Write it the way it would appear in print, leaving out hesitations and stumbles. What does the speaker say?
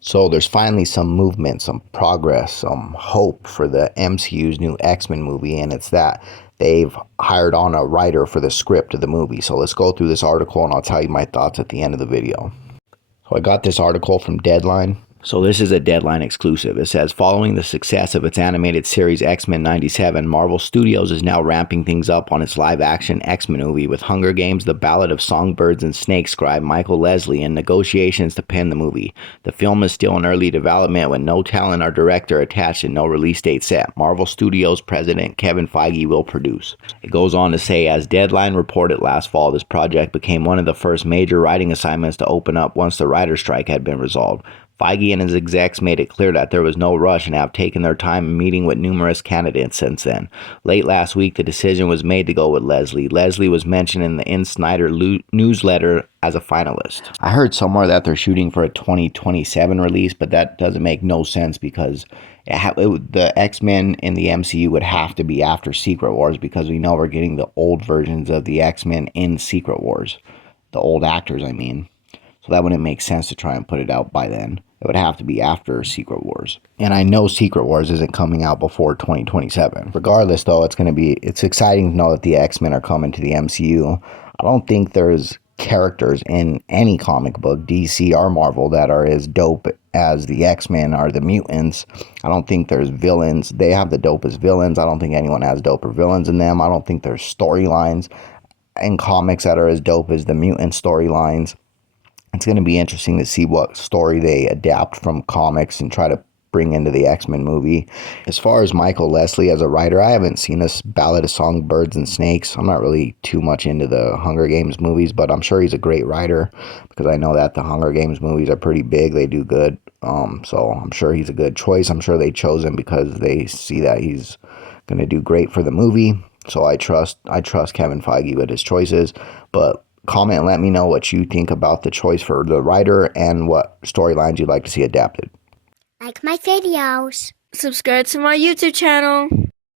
So there's finally some movement, some progress, some hope for the MCU's new X-Men movie, and it's that they've hired on a writer for the script of the movie. So let's go through this article and I'll tell you my thoughts at the end of the video. So I got this article from Deadline. So this is a Deadline exclusive. It says, following the success of its animated series X-Men 97, Marvel Studios is now ramping things up on its live-action X-Men movie with Hunger Games: The Ballad of Songbirds and Snakes scribe Michael Leslie in negotiations to pen the movie. The film is still in early development with no talent or director attached and no release date set. Marvel Studios president Kevin Feige will produce. It goes on to say, as Deadline reported last fall, this project became one of the first major writing assignments to open up once the writer's strike had been resolved. Feige and his execs made it clear that there was no rush and have taken their time in meeting with numerous candidates since then. Late last week, the decision was made to go with Leslie. Leslie was mentioned in the In Snyder newsletter as a finalist. I heard somewhere that they're shooting for a 2027 release, but that doesn't make no sense because the X-Men in the MCU would have to be after Secret Wars because we know we're getting the old versions of the X-Men in Secret Wars. The old actors, I mean. So that wouldn't make sense to try and put it out by then. It would have to be after Secret Wars. And I know Secret Wars isn't coming out before 2027. Regardless, though, it's exciting to know that the X-Men are coming to the MCU. I don't think there's characters in any comic book, DC or Marvel, that are as dope as the X-Men or the mutants. I don't think there's villains. They have the dopest villains. I don't think anyone has doper villains in them. I don't think there's storylines in comics that are as dope as the mutant storylines. It's going to be interesting to see what story they adapt from comics and try to bring into the X-Men movie. As far as Michael Leslie as a writer, I haven't seen this Ballad of Songbirds and Snakes. I'm not really too much into the Hunger Games movies, but I'm sure he's a great writer because I know that the Hunger Games movies are pretty big. They do good. So I'm sure he's a good choice. I'm sure they chose him because they see that he's going to do great for the movie. So I trust Kevin Feige with his choices, but comment and let me know what you think about the choice for the writer and what storylines you'd like to see adapted. Like my videos. Subscribe to my YouTube channel.